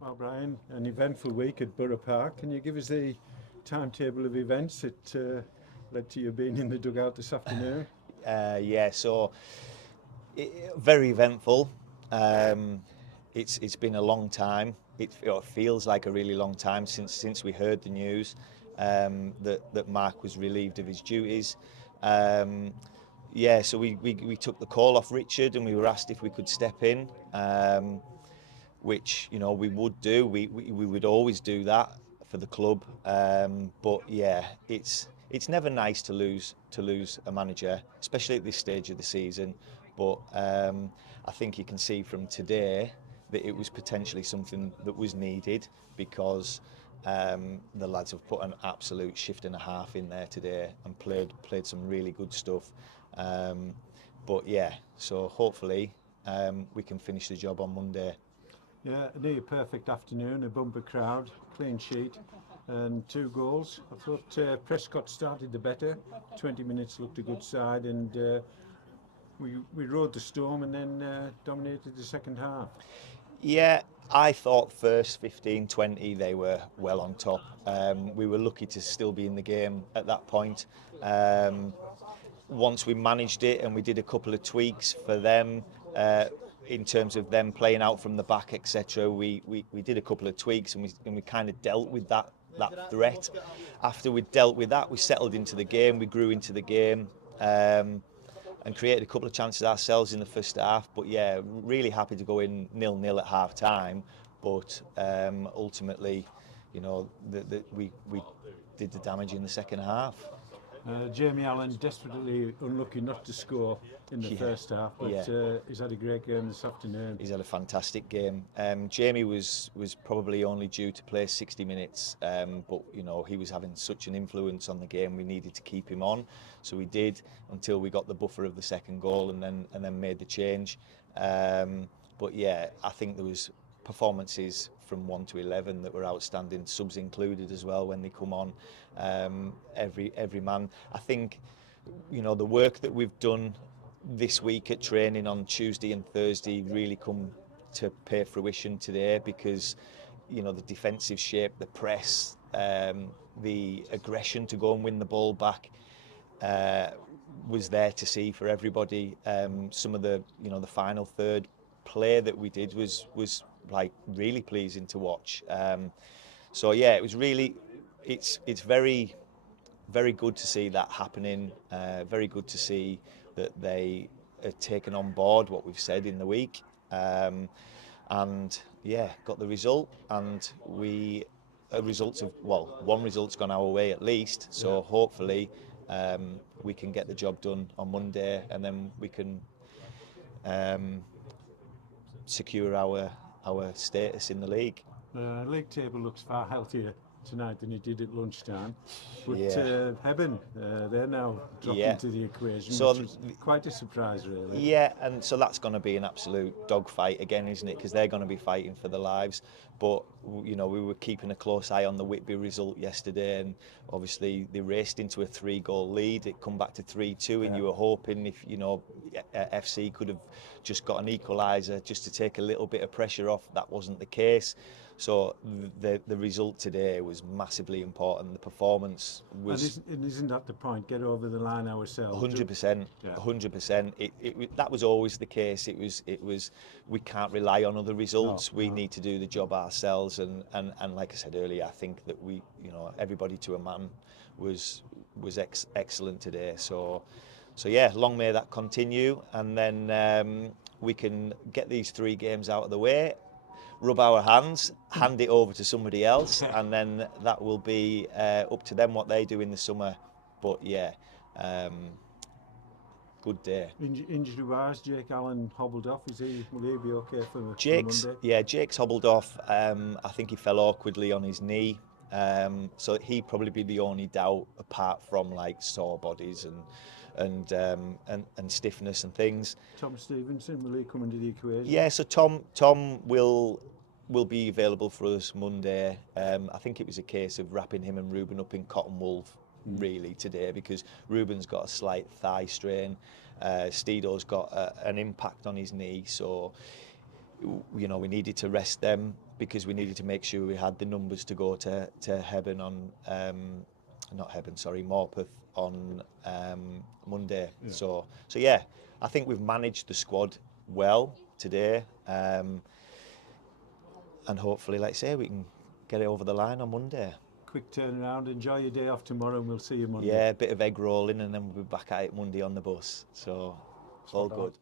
Well, Brian, an eventful week at Borough Park. Can you give us the timetable of events that led to you being in the dugout this afternoon? Yeah, so very eventful. Um, it's been a long time. It feels like a really long time since we heard the news that Mark was relieved of his duties. Um, yeah, so we took the call off Richard and we were asked if we could step in, which we would do. We would always do that for the club. But yeah, it's never nice to lose a manager, especially at this stage of the season. But I think you can see from today that it was potentially something that was needed because the lads have put an absolute shift and a half in there today and played some really good stuff. Um, but yeah, so hopefully we can finish the job on Monday. Yeah, a near perfect afternoon, a bumper crowd, clean sheet, and 2 goals. I thought Prescot started the better. 20 minutes looked a good side, and we rode the storm and then dominated the second half. Yeah, I thought first 15, 20 they were well on top. We were lucky to still be in the game at that point. Um, Once we managed it and we did a couple of tweaks for them in terms of them playing out from the back, etc. We did a couple of tweaks and we kind of dealt with that threat. After we dealt with that, we settled into the game, we grew into the game. And created a couple of chances ourselves in the first half. But yeah, really happy to go in 0-0 at half time. But ultimately, we did the damage in the second half. Jamie Allen desperately unlucky not to score in the Yeah, first half, but yeah. he's had a great game this afternoon. He's had a fantastic game. Jamie was probably only due to play 60 minutes, but he was having such an influence on the game. We needed to keep him on, so we did until we got the buffer of the second goal, and then made the change. But yeah, I think there was performances from 1 to 11 that were outstanding, subs included as well when they come on. Every man. I think the work that we've done this week at training on Tuesday and Thursday really come to pay fruition today because the defensive shape, the press, the aggression to go and win the ball back uh, was there to see for everybody. Some of the final third play that we did was like really pleasing to watch. So yeah, it was really it's very good to see that happening. Very good to see that they have taken on board what we've said in the week. And yeah, got the result. And one result's gone our way at least. So hopefully we can get the job done on Monday and then we can secure our status in the league. League table looks far healthier tonight than it did at lunchtime, but Yeah. Hebben, they're now dropped Yeah. into the equation, So which was quite a surprise, really. yeah, and so that's going to be an absolute dogfight again, isn't it? Because they're going to be fighting for their lives. But we were keeping a close eye on the Whitby result yesterday, and obviously they raced into a 3-goal lead. It come back to 3-2, and you were hoping if FC could have just got an equaliser just to take a little bit of pressure off. That wasn't the case. So the result today was massively important. The performance was. And isn't that the point? Get over the line ourselves. 100%, Yeah. 100%. That was always the case. It was. We can't rely on other results. We need to do the job ourselves. And like I said earlier, I think that everybody to a man was excellent today. So yeah, long may that continue, and then we can get these 3 games out of the way, rub our hands, hand it over to somebody else, and then that will be up to them what they do in the summer. But yeah, good day. Injury-wise, Jake Allen hobbled off. Will he be okay for Monday? Jake's hobbled off. I think he fell awkwardly on his knee. So he'd probably be the only doubt apart from like sore bodies and stiffness and things. Tom Stevenson, will he come into the equation? Yeah, so Tom will be available for us Monday. I think it was a case of wrapping him and Ruben up in cotton wool really today because Ruben's got a slight thigh strain. Steedo's got an impact on his knee, so you know, we needed to rest them because we needed to make sure we had the numbers to go to Hebburn on, not Hebburn, sorry, Morpeth on Monday. Yeah. So yeah, I think we've managed the squad well today, and hopefully, like I say, we can get it over the line on Monday. Quick turnaround. Enjoy your day off tomorrow, and we'll see you Monday. Yeah, a bit of egg rolling, and then we'll be back at it Monday on the bus. So all good.